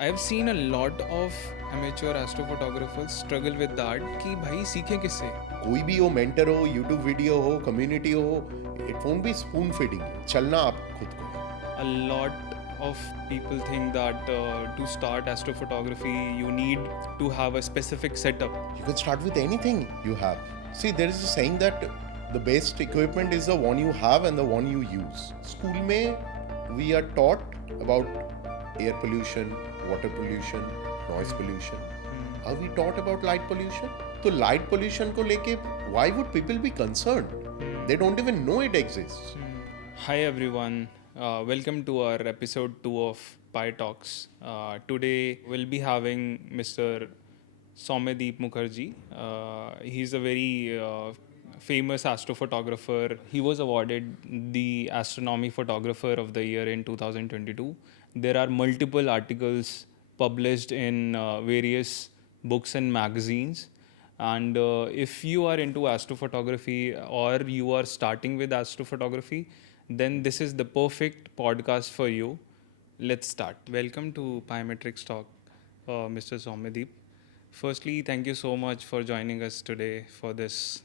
I've seen a lot of amateur astrophotographers struggle with that कि भाई सीखें किससे. कोई भी हो, मेंटर हो, यूट्यूब वीडियो हो, कम्युनिटी हो, it won't be spoon feeding. चलना आप खुद को. A lot of people think that to start astrophotography you need to have a specific setup. You can start with anything you have. See, there is a saying that the best equipment is the one you have and the one you use. School में we are taught about air pollution, water pollution, noise pollution. Are we taught about light pollution? तो light pollution को लेके why would people be concerned? They don't even know it exists. Hi everyone, welcome to our episode 2 of PieTalks. Today we'll be having Mr. Soumyadeep Mukherjee. He's a very famous astrophotographer. He was awarded the Astronomy Photographer of the Year in 2022. There are multiple articles published in various books and magazines. And if you are into astrophotography or you are starting with astrophotography, then this is the perfect podcast for you. Let's start. Welcome to Biometrics Talk, Mr. Soumyadeep. Firstly, thank you so much for joining us today for this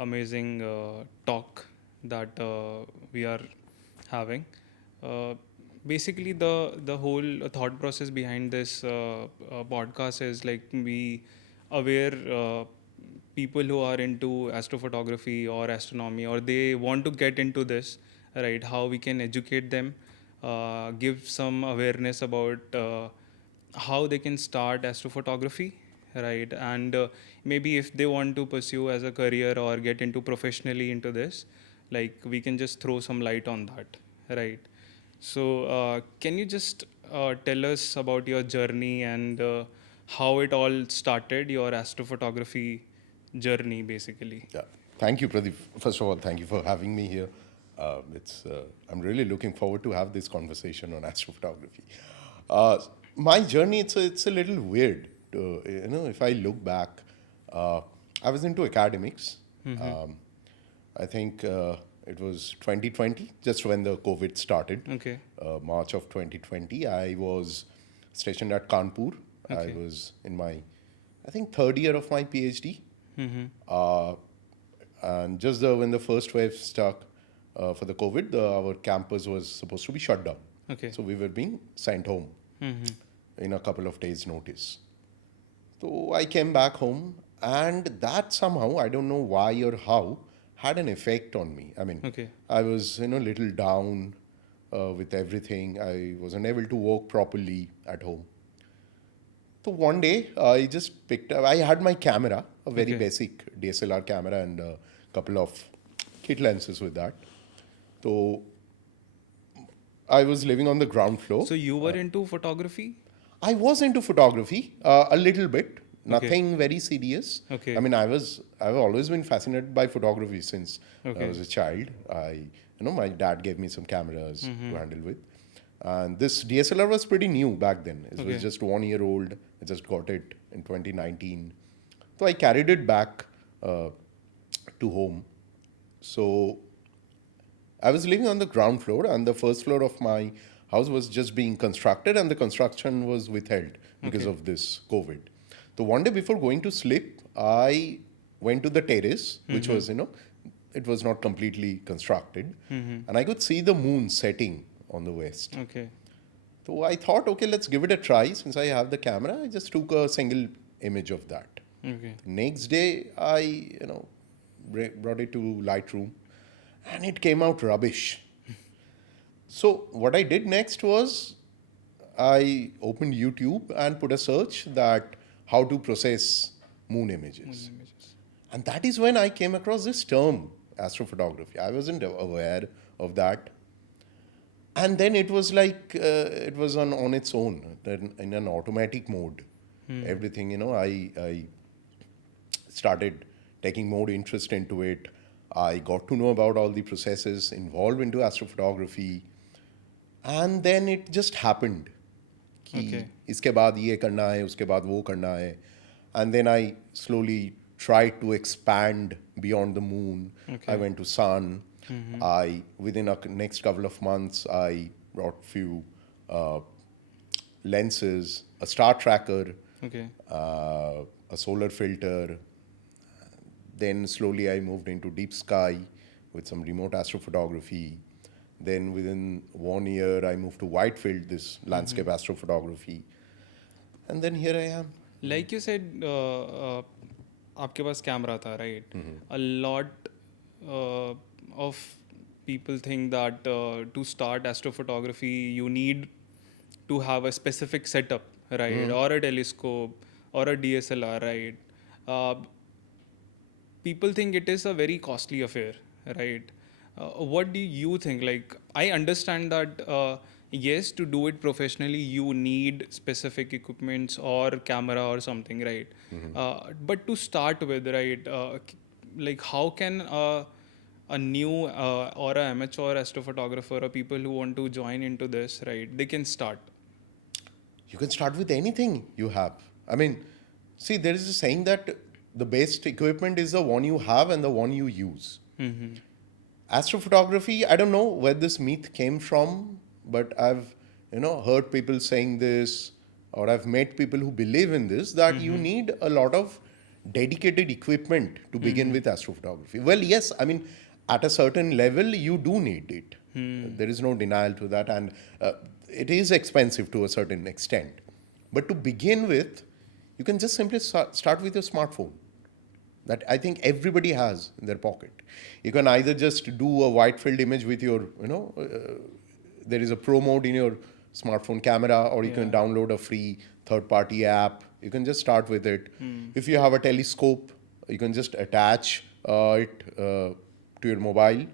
amazing talk that we are having. Basically, the whole thought process behind this podcast is like we aware people who are into astrophotography or astronomy or they want to get into this, right? How we can educate them, give some awareness about how they can start astrophotography, right? And maybe if they want to pursue as a career or get into professionally into this, like we can just throw some light on that, right? So can you just tell us about your journey and how it all started, your astrophotography journey basically? Yeah. Thank you, Pradeep. First of all, thank you for having me here. I'm really looking forward to have this conversation on astrophotography. My journey, it's a little weird. If I look back, I was into academics. I think it was 2020, just when the COVID started. Okay. March of 2020, I was stationed at Kanpur. Okay. I was in my, I think, third year of my PhD. And just when the first wave struck for the COVID, our campus was supposed to be shut down. Okay. So we were being sent home in a couple of days' notice. So I came back home, and that somehow, I don't know why or how, had an effect on me. I mean, Okay. I was a little down with everything. I wasn't able to work properly at home. So one day, I just picked up, I had my camera, a very Okay. basic DSLR camera and a couple of kit lenses with that. So I was living on the ground floor. So you were into photography? I was into photography a little bit, nothing very serious. Okay. I mean, I've always been fascinated by photography since Okay. I was a child. My dad gave me some cameras to handle with. And this DSLR was pretty new back then. It Okay. was just 1 year old. I just got it in 2019. So I carried it back to home. So I was living on the ground floor, and the first floor of my house was just being constructed, and the construction was withheld because of this COVID. So one day before going to sleep, I went to the terrace, which was, it was not completely constructed, and I could see the moon setting on the west. Okay. So I thought, okay, let's give it a try. Since I have the camera, I just took a single image of that. Okay. Next day, I, brought it to Lightroom, and it came out rubbish. So what I did next was I opened YouTube and put a search that how to process moon images. And that is when I came across this term, astrophotography. I wasn't aware of that. And then it was like, it was on its own, in an automatic mode. Everything, I started taking more interest into it. I got to know about all the processes involved into astrophotography. And then it just happened. कि Okay. इसके बाद ये करना है, उसके बाद वो करना है. And then I slowly tried to expand beyond the moon. Okay. I went to sun. Within a next couple of months, I brought few lenses, a star tracker, Okay. a solar filter. Then slowly I moved into deep sky with some remote astrophotography. Then within 1 year, I moved to wide field, this landscape astrophotography. And then here I am. Like you said, आपके पास camera था, right? A lot of people think that to start astrophotography, you need to have a specific setup, right? Or a telescope or a DSLR, right? Uh, People think it is a very costly affair, right? What do you think? Like, I understand that yes, to do it professionally, you need specific equipments or camera or something, right? But to start with, right? Like, how can a new or an amateur astrophotographer or people who want to join into this, right? They can start. You can start with anything you have. I mean, see, there is a saying that the best equipment is the one you have and the one you use. Astrophotography, I don't know where this myth came from, but I've heard people saying this, or I've met people who believe in this, that you need a lot of dedicated equipment to begin with astrophotography. Well, yes, I mean, at a certain level, you do need it. There is no denial to that, and it is expensive to a certain extent. But to begin with, you can just simply start with your smartphone that I think everybody has in their pocket. You can either just do a wide field image with your, there is a pro mode in your smartphone camera, or you can download a free third-party app. You can just start with it. If you have a telescope, you can just attach it to your mobile,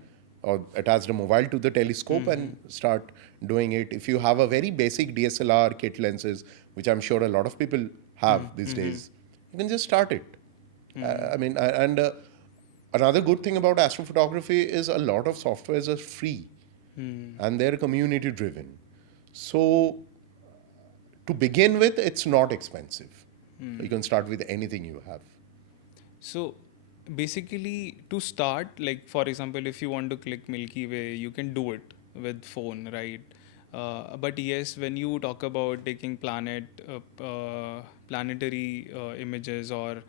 or attach the mobile to the telescope and start doing it. If you have a very basic DSLR kit lenses, which I'm sure a lot of people have these days, you can just start it. Another good thing about astrophotography is a lot of softwares are free and they're community driven. So to begin with, it's not expensive. You can start with anything you have. So basically, to start, like for example, if you want to click Milky Way, you can do it with phone, right? But yes, when you talk about taking planetary images, or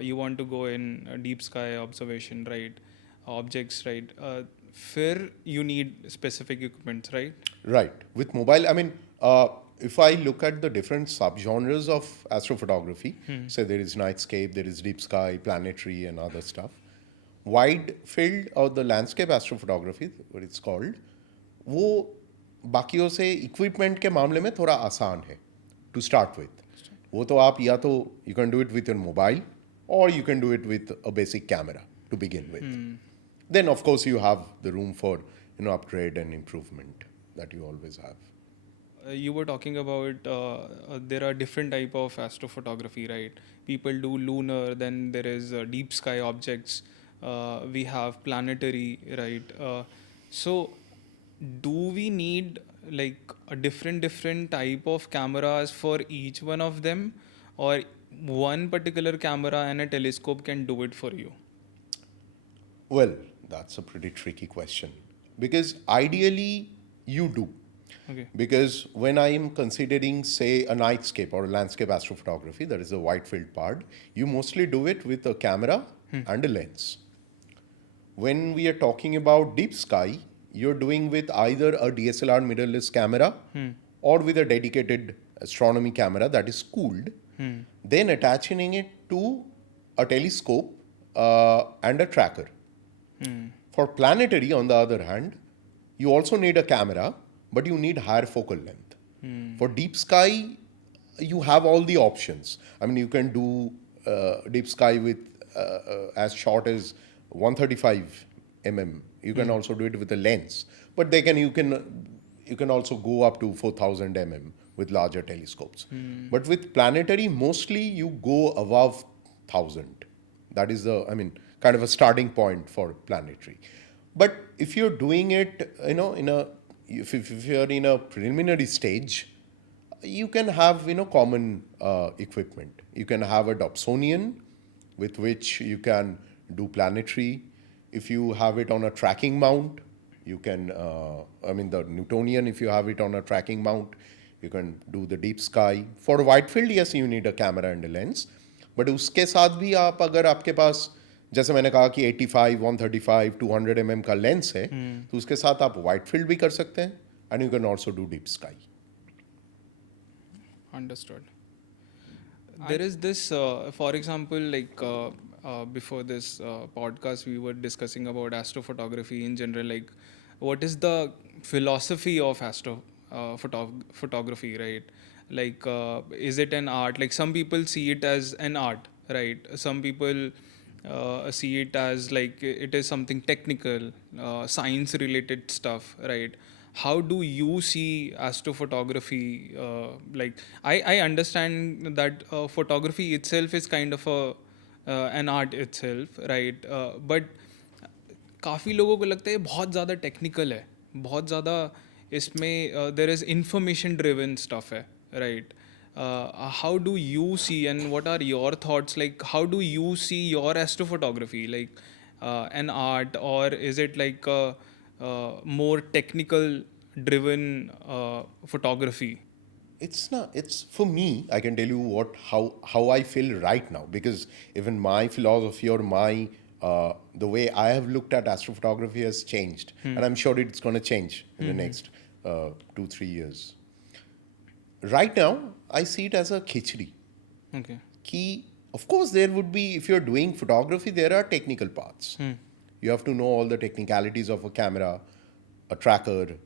you want to go in a deep sky observation, right? Objects, right? Fair, you need specific equipment, right? Right. With mobile, if I look at the different subgenres of astrophotography, say there is nightscape, there is deep sky, planetary, and other stuff. Wide field or the landscape astrophotography, what it's called, वो बाकियों से equipment के मामले में थोड़ा आसान है to start with. वो तो आप या तो you can do it with your mobile, or you can do it with a basic camera to begin with. Then, of course, you have the room for upgrade and improvement that you always have. You were talking about there are different type of astrophotography, right? People do lunar, then there is deep sky objects. We have planetary, right? So do we need like a different type of cameras for each one of them, or one particular camera and a telescope can do it for you? Well, that's a pretty tricky question, because ideally you do. Okay. Because when I am considering, say, a nightscape or a landscape astrophotography, that is a wide field part, you mostly do it with a camera and a lens. When we are talking about deep sky, you're doing with either a DSLR mirrorless camera or with a dedicated astronomy camera that is cooled, then attaching it to a telescope and a tracker. For planetary, on the other hand, you also need a camera, but you need higher focal length. For deep sky, you have all the options. I mean, you can do deep sky with as short as 135 mm. You can also do it with a lens, but you can also go up to 4000 mm with larger telescopes. But with planetary, mostly you go above 1000. That is kind of a starting point for planetary. But if you're doing it, if you're in a preliminary stage, you can have common equipment. You can have a Dobsonian with which you can do planetary. If you have it on a tracking mount, you can. The Newtonian, if you have it on a tracking mount, you can do the deep sky. For wide field, yes, you need a camera and a lens. But उसके साथ भी आप अगर आपके पास जैसे मैंने कहा कि 85, 135, 200 mm का लेंस है तो उसके साथ आप वाइड फील्ड भी कर सकते हैं and you can also do deep sky. Understood. There is this, for example, like before this podcast, we were discussing about astrophotography in general. Like, what is the philosophy of photography, right? Like, is it an art? Like, some people see it as an art, right? Some people see it as like it is something technical, science-related stuff, right? How do you see astrophotography? Like, I understand that photography itself is kind of an art itself, right? But काफ़ी लोगों को लगता है ये बहुत ज़्यादा technical है, बहुत ज़्यादा इसमें there is information driven stuff है, right? How do you see and what are your thoughts? Like, how do you see your astrophotography? Like, an art, or is it like a more technical driven photography? It's not. It's for me. I can tell you how I feel right now, because even my philosophy or my the way I have looked at astrophotography has changed, and I'm sure it's going to change in the next 2-3 years. Right now, I see it as a khichdi. Okay. Key, of course, there would be, if you're doing photography, there are technical parts. You have to know all the technicalities of a camera, a tracker,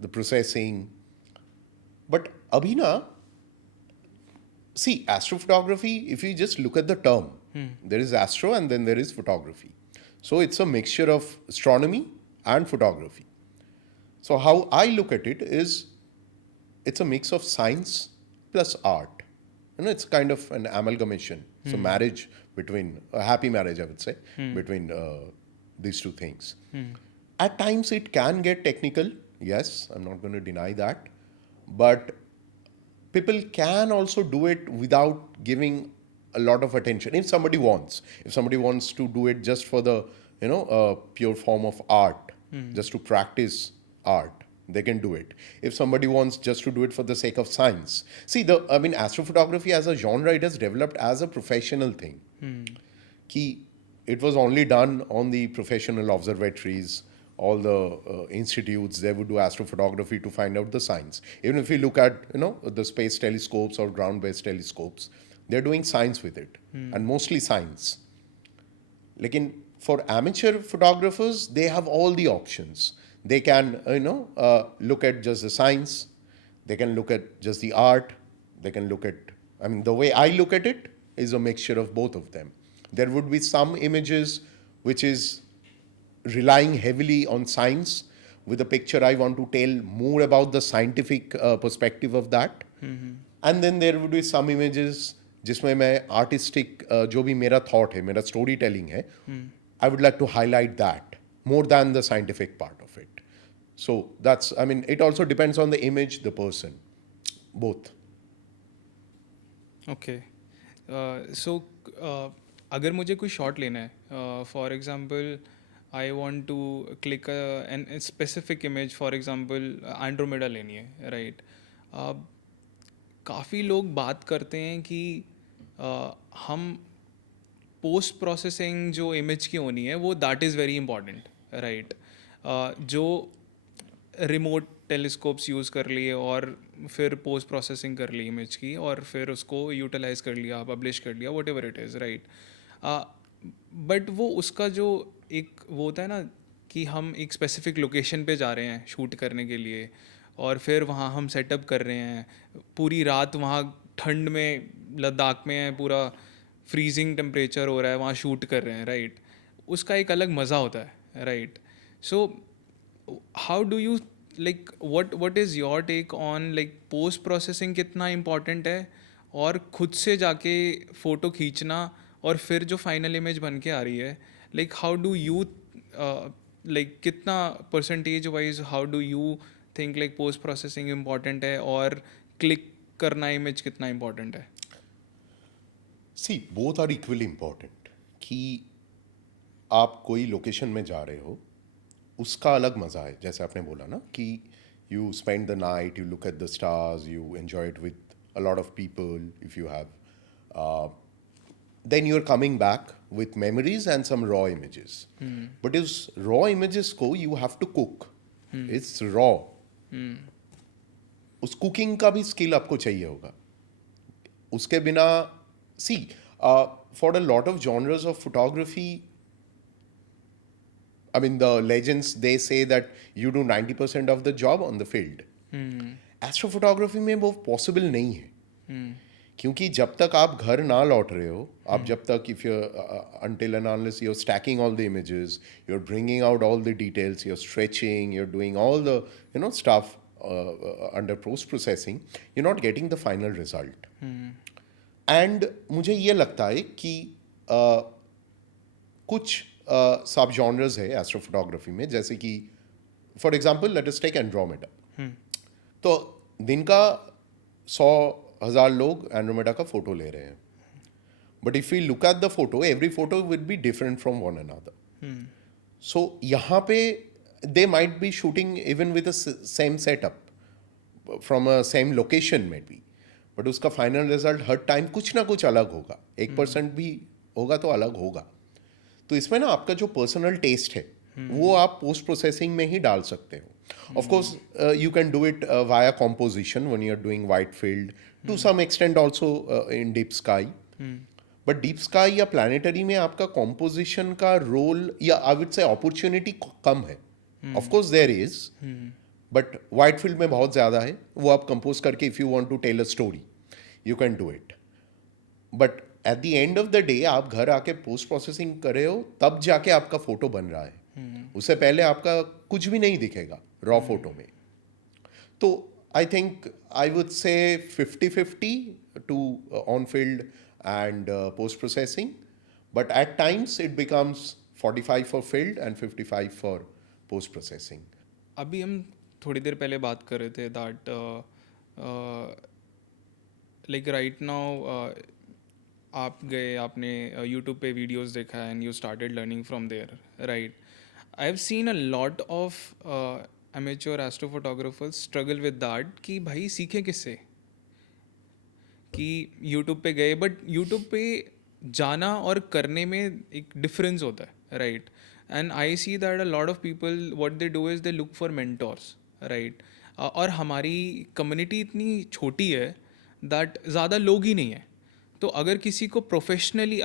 the processing. But Abhina, see, astrophotography, if you just look at the term, there is astro and then there is photography. So it's a mixture of astronomy and photography. So how I look at it is, it's a mix of science plus art. You know, it's kind of an amalgamation. It's a marriage between, a happy marriage, I would say, between these two things. At times it can get technical. Yes, I'm not going to deny that. But people can also do it without giving a lot of attention. If somebody wants to do it just for the, pure form of art, just to practice art, they can do it. If somebody wants just to do it for the sake of science. See, astrophotography as a genre, it has developed as a professional thing. It was only done on the professional observatories, all the institutes, they would do astrophotography to find out the science. Even if you look at, the space telescopes or ground-based telescopes, they're doing science with it, and mostly science. Like for amateur photographers, they have all the options. They can, look at just the science. They can look at just the art. They can look at, the way I look at it is a mixture of both of them. There would be some images which is relying heavily on science. With a picture, I want to tell more about the scientific perspective of that. And then there would be some images जिसमें मैं artistic जो भी मेरा thought है, मेरा storytelling है, I would like to highlight that more than the scientific part of it. So that's, it also depends on the image, the person, both. Okay. So अगर मुझे कोई shot लेना है, for example, I want to click a specific image, for example, Andromeda लेनी है, right? काफ़ी लोग बात करते हैं कि हम पोस्ट प्रोसेसिंग जो इमेज की होनी है वो that is very important, right? जो रिमोट टेलीस्कोप्स यूज़ कर लिए और फिर पोस्ट प्रोसेसिंग कर ली इमेज की और फिर उसको यूटिलाइज कर लिया, पब्लिश कर लिया, what ever it is, right? But वो उसका जो एक वो होता है ना कि हम एक स्पेसिफिक लोकेशन पे जा रहे हैं शूट करने के लिए और फिर वहाँ हम सेटअप कर रहे हैं, पूरी रात वहाँ ठंड में लद्दाख में है, पूरा फ्रीजिंग टेम्परेचर हो रहा है, वहाँ शूट कर रहे हैं, राइट? उसका एक अलग मज़ा होता है, right? So how do you like what is your take on like post processing कितना इम्पॉर्टेंट है और खुद से जाके फ़ोटो खींचना और फिर जो फाइनल इमेज बन के आ रही है, like how do you like कितना percentage wise how do you think like post processing important है और क्लिक करना इमेज कितना इम्पॉर्टेंट है? See both are equally important. कि आप कोई लोकेशन में जा रहे हो उसका अलग मज़ा है, जैसे आपने बोला ना कि You spend the night, you look at the stars, you enjoy it with a lot of people if you have. Then you're coming back with memories and some raw images. But those raw images को you have to cook. It's raw. उस cooking का भी skill आपको चाहिए होगा. उसके बिना see for a lot of genres of photography, I mean the legends they say that you do 90% of the job on the field. Astrophotography में वो possible नहीं है. क्योंकि जब तक आप घर ना लौट रहे हो, आप जब तक if you until and unless you're stacking all the images, you're bringing out all the details, you're stretching, you're doing all the stuff under post processing, you're not getting the final result. And मुझे ये लगता है कि कुछ सब genres है astrophotography में, जैसे कि for example let us take Andromeda. तो दिन का 100,000 लोग एंड्रोमेडा का फोटो ले रहे हैं. But if you look at the photo, every photo will be different from one another. So यहाँ पे they might be shooting even with same setup from a same location में भी, बट उसका final result हर time कुछ ना कुछ अलग होगा. 1% भी होगा तो अलग होगा. तो इसमें ना आपका जो पर्सनल टेस्ट है वो आप पोस्ट प्रोसेसिंग में ही डाल सकते हो. Of course you can do it via composition when you are doing wide field, to some extent also in deep sky. But deep sky या प्लानिटरी में आपका कॉम्पोजिशन का रोल या आई वुड से अपॉर्चुनिटी कम है. Of course there is, but wide field में बहुत ज़्यादा है. वो आप कंपोज करके if you want to tell a story you can do it. But at the end of the day आप घर आके पोस्ट प्रोसेसिंग कर रहे हो, तब जाके आपका फोटो बन रहा है. उससे पहले आपका कुछ भी नहीं दिखेगा रॉ फोटो में. तो I think I would say 50-50 to on field and post processing, but at times it becomes 45 for field and 55 for post processing. अभी हम थोड़ी देर पहले बात कर रहे थे दैट लाइक राइट नाउ आप गए, आपने यूट्यूब पे वीडियोस देखा and you started learning from there, right? I have seen a lot of amateur astrophotographers struggle with that कि भाई सीखें किससे, कि यूट्यूब पे गए, बट यूट्यूब पे जाना और करने में एक डिफरेंस होता है, right? And I see that a lot of people what they do is they look for mentors, right? और हमारी कम्युनिटी इतनी छोटी है दैट ज़्यादा लोग ही नहीं है. तो अगर किसी को प्रोफेशनली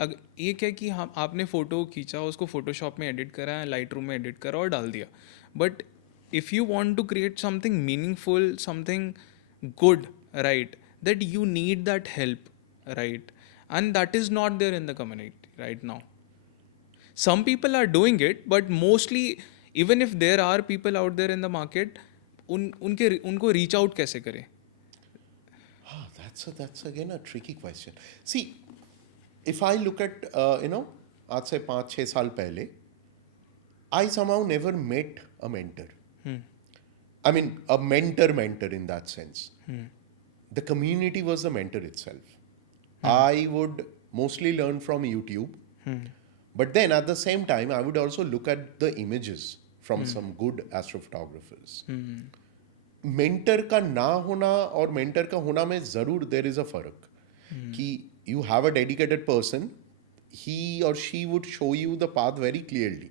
एक है कि हम आपने फ़ोटो खींचा, उसको फोटोशॉप में एडिट करा, लाइट रूम में एडिट करा और डाल दिया. But if you want to create something meaningful, something good, right, that you need that help, right? And that is not there in the community right now. Some people are doing it, but mostly even if there are people out there in the market, उनको reach out कैसे करें? That's again a tricky question. See, if I look at आज से 5-6 साल पहले, I somehow never met a mentor. I mean a mentor in that sense. The community was the mentor itself. I would mostly learn from YouTube. But then at the same time, I would also look at the images from some good astrophotographers. Mentor का ना होना और mentor का होना में ज़रूर there is a फ़र्क. कि you have a dedicated person, he और she would show you the path very clearly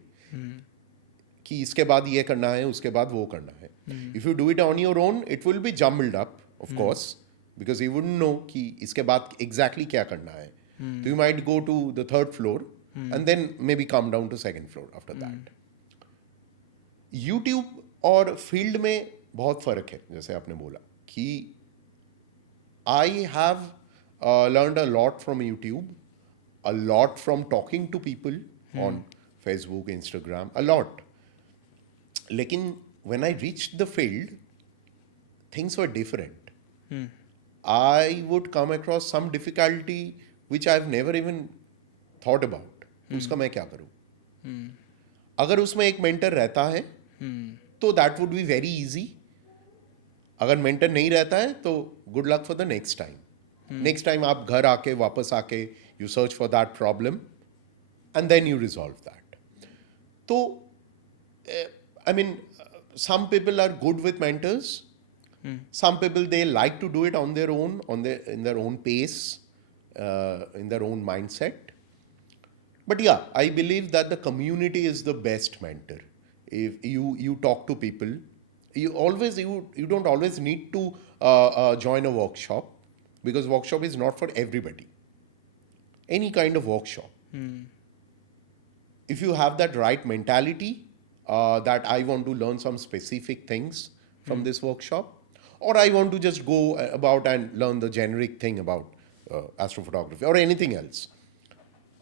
कि इसके बाद ये करना है, उसके बाद वो करना है. If you do it on your own it will be jumbled up of course, because you wouldn't know कि इसके बाद एग्जैक्टली क्या करना है. तो you might go to the third floor and then maybe come down to second floor after that. YouTube और field में बहुत फ़र्क है. जैसे आपने बोला कि I have learned a lot from YouTube, a lot from talking to people on Facebook, Instagram, a lot. लेकिन when I reached the field, things were different. I would come across some difficulty which I've never even thought about. उसका मैं क्या करूं? अगर उसमें एक mentor रहता है तो that would be very easy. अगर मेंटर नहीं रहता है तो good luck for the next time. Next time आप घर आके वापस आके you search for that problem and then you resolve that. तो I mean some people are good with mentors. Some people, they like to do it on their own, in their own pace, in their own mindset. But yeah, I believe that the community is the best mentor. If you talk to people, you don't always need to join a workshop, because workshop is not for everybody. Any kind of workshop. If you have that right mentality, that I want to learn some specific things from this workshop, or I want to just go about and learn the generic thing about astrophotography or anything else.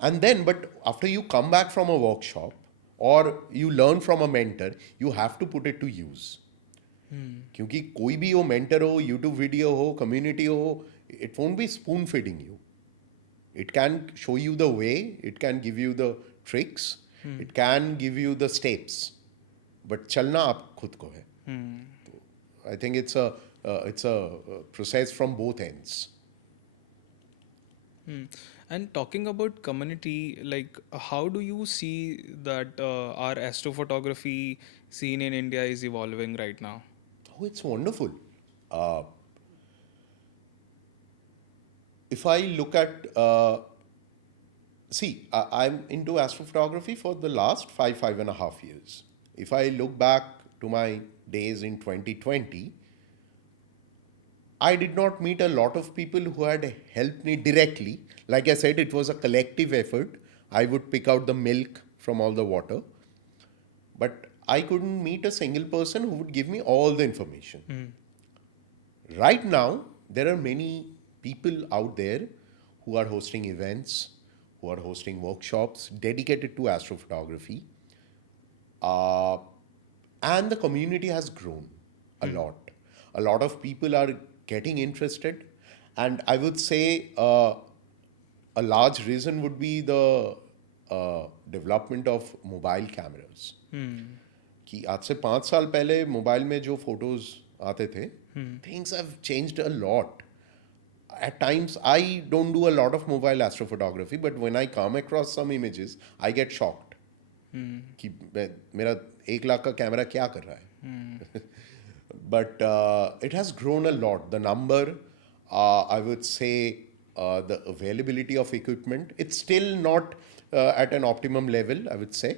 And then, but after you come back from a workshop or you learn from a mentor, you have to put it to use. क्योंकि कोई भी हो, mentor हो, YouTube video हो, community हो, it won't be spoon feeding you. It can show you the way, it can give you the tricks, it can give you the steps, but चलना आप खुद को है. I think it's a process from both ends. And talking about community, like how do you see that our astrophotography scene in India is evolving right now? Oh, it's wonderful. If I look at, I'm into astrophotography for the last 5.5 years. If I look back to my days in 2020, I did not meet a lot of people who had helped me directly. Like I said, it was a collective effort. I would pick out the milk from all the water. But I couldn't meet a single person who would give me all the information. Right now, there are many people out there who are hosting events, who are hosting workshops dedicated to astrophotography. And the community has grown a lot. A lot of people are getting interested. And I would say a large reason would be the development of mobile cameras. कि आज से 5 साल पहले mobile में जो photos आते थे, things have changed a lot. At times, I don't do a lot of mobile astrophotography, but when I come across some images, I get shocked. कि मेरा 1 लाख का कैमरा क्या कर रहा है? But it has grown a lot. The number, I would say, the availability of equipment, it's still not at an optimum level, I would say.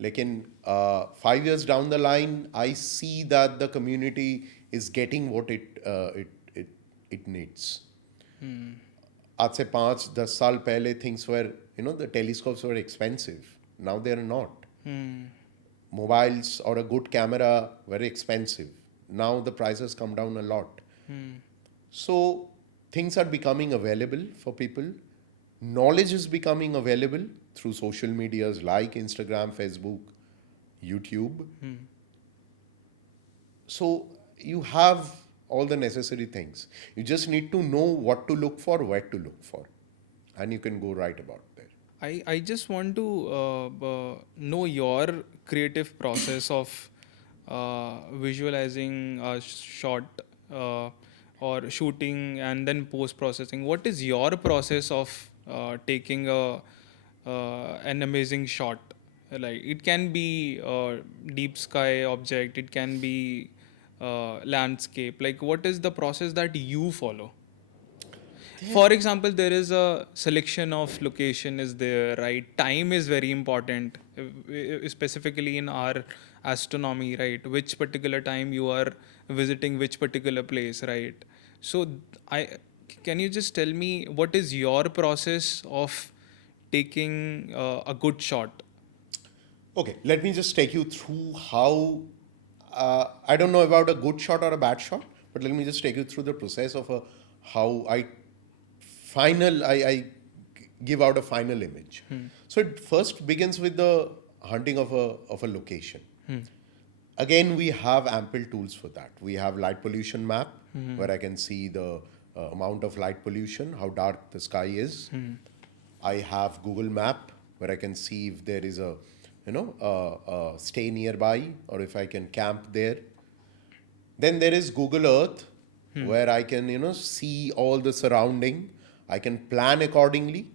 Lekin 5 years down the line, I see that the community is getting what it needs. आज से 5-10 साल पहले things were, the telescopes were expensive. Now they are not. Mobiles or a good camera, very expensive. Now the prices come down a lot. So things are becoming available for people. Knowledge is becoming available through social medias like Instagram, Facebook, YouTube. So you have all the necessary things. You just need to know what to look for, where to look for. And you can go right about there. I just want to know your creative process of visualizing a shot or shooting and then post-processing. What is your process of taking an amazing shot? Like it can be a deep sky object, it can be landscape. Like what is the process that you follow? For example, there is a selection of location is there, right? Time is very important, specifically in our astronomy, right? Which particular time you are visiting which particular place, right? So can you just tell me what is your process of taking a good shot? Okay, let me just take you through how, I don't know about a good shot or a bad shot, but let me just take you through the process of how I give out a final image. So it first begins with the hunting of a location. Again, we have ample tools for that. We have light pollution map, where I can see the amount of light pollution, how dark the sky is. I have Google Map, where I can see if there is a stay nearby or if I can camp there. Then there is Google Earth, where I can see all the surrounding. I can plan accordingly.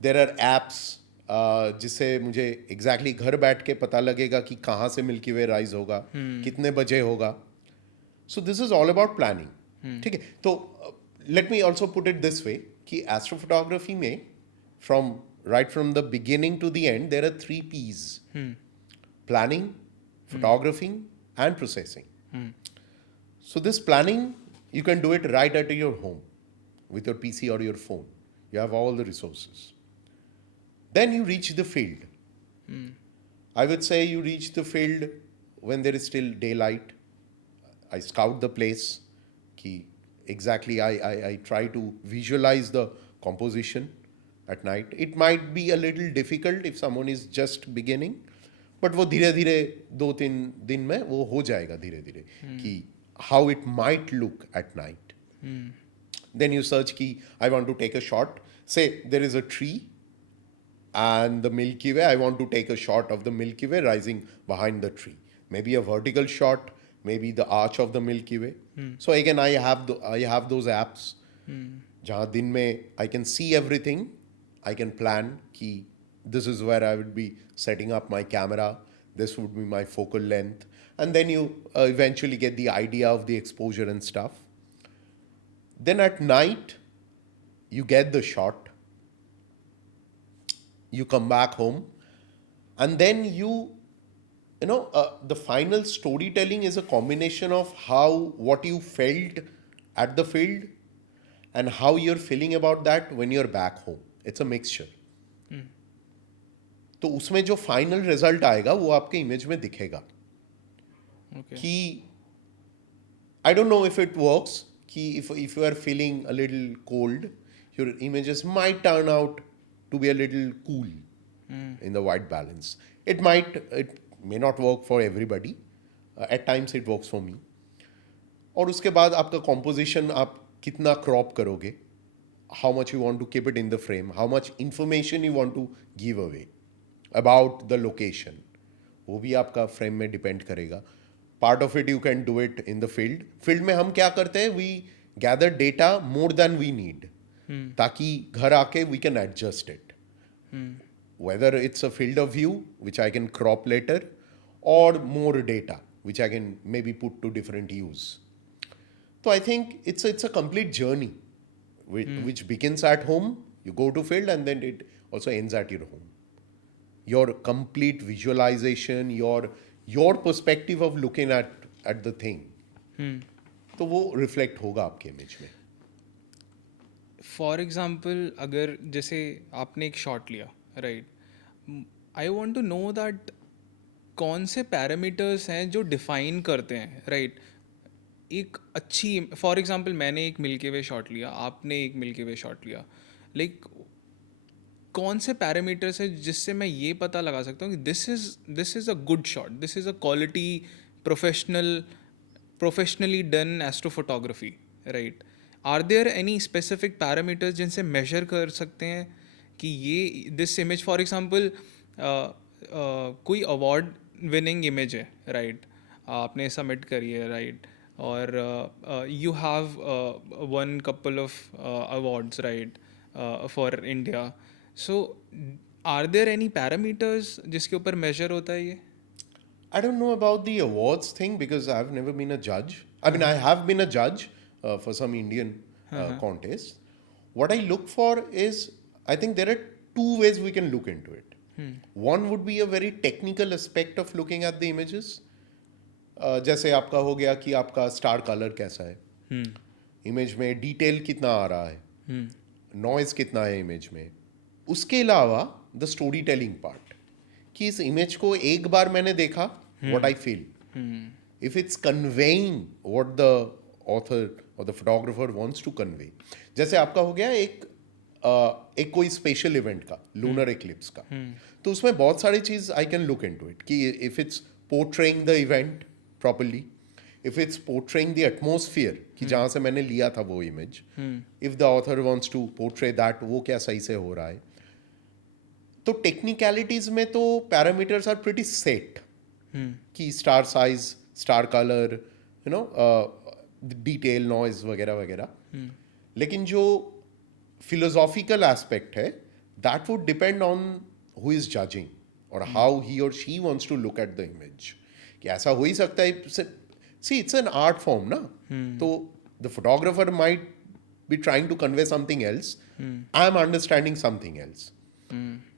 There are apps जिससे मुझे exactly घर बैठ के पता लगेगा कि कहाँ से मिल्की वे राइज होगा, कितने बजे होगा. So this is all about planning. ठीक है. तो let me also put it this way कि एस्ट्रोफोटोग्राफी में right from the beginning to the end, there are 3 P's: planning, photographing, and processing. So this planning, you can do it right at your home with your PC or your phone. You have all the resources. Then you reach the field. I would say you reach the field when there is still daylight. I scout the place. Exactly, I try to visualize the composition at night. It might be a little difficult if someone is just beginning, but वो धीरे धीरे 2-3 दिन में वो हो जाएगा धीरे धीरे कि how it might look at night. Then you search कि I want to take a shot. Say there is a tree and the Milky Way. I want to take a shot of the Milky Way rising behind the tree. Maybe a vertical shot, maybe the arch of the Milky Way. So again, I have those apps. जहाँ दिन में I can see everything. I can plan कि this is where I would be setting up my camera. This would be my focal length. And then you eventually get the idea of the exposure and stuff. Then at night, you get the shot. You come back home. And then the final storytelling is a combination of what you felt at the field and how you're feeling about that when you're back home. It's a mixture. तो उसमें जो final result आएगा वो आपके image में दिखेगा. कि I don't know if it works कि if you are feeling a little cold, your images might turn out to be a little cool in the white balance. It may not work for everybody. At times it works for me. और उसके बाद आपका composition आप कितना crop करोगे, how much you want to keep it in the frame, how much information you want to give away about the location, वो भी आपका frame में depend करेगा. Part of it you can do it in the field. Field में हम क्या करते हैं, we gather data more than we need, ताकि घर आके we can adjust it. Whether it's a field of view, which I can crop later, or more data, which I can maybe put to different use. So I think it's a complete journey. Which begins at home, you go to field, and then it also ends at your home. Your complete visualization, your perspective of looking at the thing, तो वो reflect होगा आपके image में. For example अगर जैसे आपने एक shot लिया, right, I want to know that कौन से पैरामीटर्स हैं जो डिफाइन करते हैं, राइट, एक अच्छी, फॉर एग्जांपल मैंने एक मिल्की वे शॉट लिया, आपने एक मिल्की वे शॉट लिया, लाइक कौन से पैरामीटर्स है जिससे मैं ये पता लगा सकता हूँ कि this is a good shot, this is a quality professionally done astrophotography, right. Are there any specific parameters जिनसे मेजर कर सकते हैं कि ये दिस इमेज, फॉर एग्जांपल कोई अवार्ड विनिंग इमेज है, राइट, आपने सबमिट करी है, right, or you have won couple of awards, right, for India. So are there any parameters जिसके ऊपर measure होता है ये? I don't know about the awards thing because I've never been a judge. I mean, I have been a judge for some Indian contests. What I look for is, I think there are 2 ways we can look into it. One would be a very technical aspect of looking at the images. जैसे आपका हो गया कि आपका star colour कैसा है, image में detail कितना आ रहा है, नॉइज कितना है इमेज में. उसके अलावा द स्टोरी टेलिंग पार्ट, कि इस इमेज को एक बार मैंने देखा, what I feel, if it's conveying what the author और the photographer wants to convey. जैसे आपका हो गया एक कोई स्पेशल इवेंट का, लूनर एक्लिप्स का, तो उसमें बहुत सारी चीज I can look into it कि if it's portraying the event properly, if it's portraying the atmosphere कि जहाँ से मैंने लिया था वो image, if the author wants to portray that, वो क्या सही से हो रहा है. तो technicalities में तो parameters are pretty set, कि star size, star color, detail, noise वगैरह वगैरह. लेकिन जो philosophical aspect है, that would depend on who is judging or how he or she wants to look at the image. कि ऐसा हो ही सकता है. See, it's an art form, na? So the photographer might be trying to convey something else. I'm understanding something else.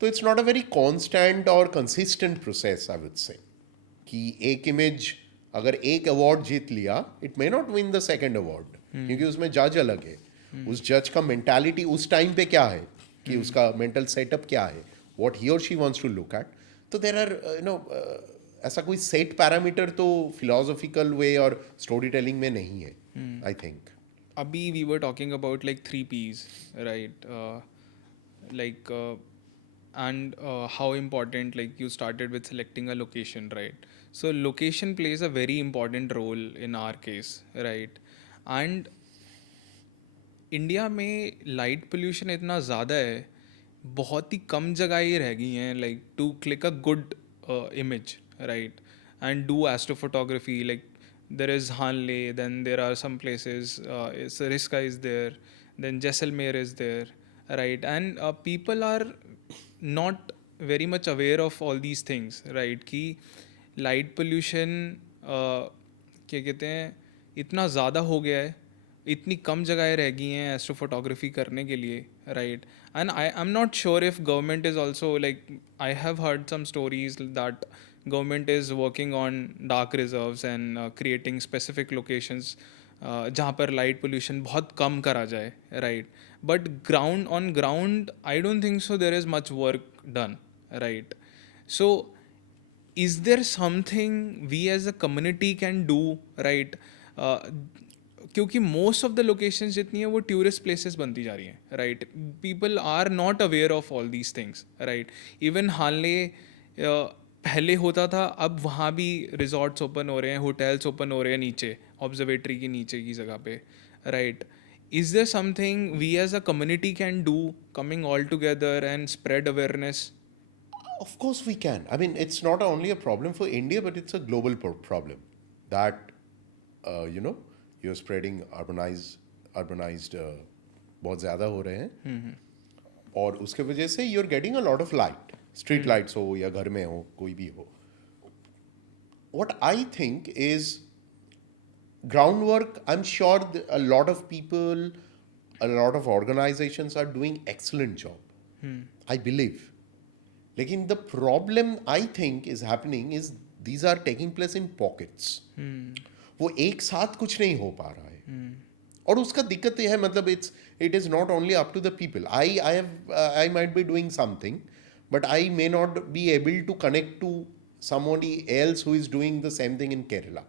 So it's not a very constant or consistent process, I would say. कि एक image अगर एक award जीत लिया, it may not win the second award. क्योंकि उसमें जज अलग है. उस जज का mentality उस टाइम पे क्या है, कि उसका mental setup क्या है, what he or she wants to look at. तो there are, ऐसा कोई सेट पैरामीटर तो फिलोसॉफिकल वे और स्टोरी टेलिंग में नहीं है, आई थिंक. अभी we were talking about like 3 P's, राइट? Like and how important, like you started with selecting a location, right? So location plays a very important role in our case, right? And India में light pollution इतना ज़्यादा है, बहुत ही कम जगह ही रह गई हैं like to click a good image, right? And do astrophotography. Like there is Hanle, then there are some places, Sariska is there, then Jaisalmer is there, right? And people are not very much aware of all these things, right? कि light pollution क्या कहते हैं, इतना ज़्यादा हो गया है, इतनी कम जगह रह गई हैं एस्ट्रोफोटोग्राफी करने के लिए, right? And I am not sure if government is also, like I have heard some stories that government is working on dark reserves and creating specific locations जहाँ पर light pollution बहुत कम करा जाए, right? But on ground I don't think so there is much work done, right? So is there something we as a community can do, right? क्योंकि most of the locations जितनी है वो tourist places बनती जा रही हैं, right? People are not aware of all these things, right? Even हाले पहले होता था, अब वहाँ भी रिजॉर्ट्स ओपन हो रहे हैं, होटल्स ओपन हो रहे हैं नीचे, ऑब्जर्वेटरी की नीचे की जगह पे, right? Is there something we as a community can do coming all together and spread awareness? Of course we can. I mean, it's not only a problem for India, but it's a global problem that, you're spreading urbanized बहुत ज़्यादा हो रहे हैं, और उसके वजह से you're getting a lot of light. Street lights हो या घर में हो, कोई भी हो. What I think is groundwork. I'm sure a lot of people, a lot of organizations are doing excellent job. I believe. लेकिन the problem I think is happening is these are taking place in pockets. वो एक साथ कुछ नहीं हो पा रहा है, और उसका दिक्कत ये है, मतलब it is not only up to the people. I might be doing something, but I may not be able to connect to somebody else who is doing the same thing in Kerala.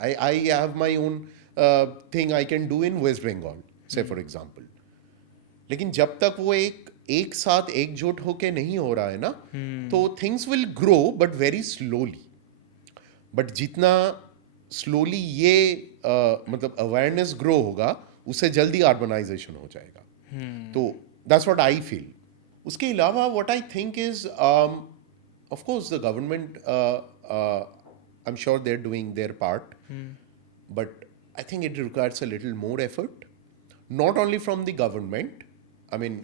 I have my own thing I can do in West Bengal, say for example. लेकिन जब तक वो एक साथ एकजुट होके नहीं हो रहा है ना, तो things will grow but very slowly. But जितना स्लोली ये मतलब अवेयरनेस ग्रो होगा, उससे जल्दी अर्बनाइजेशन हो जाएगा. तो दैट्स व्हाट आई फील. उसके अलावा what I think is, of course the government, I am sure they are doing their part, but I think it requires a little more effort, not only from the government, I mean,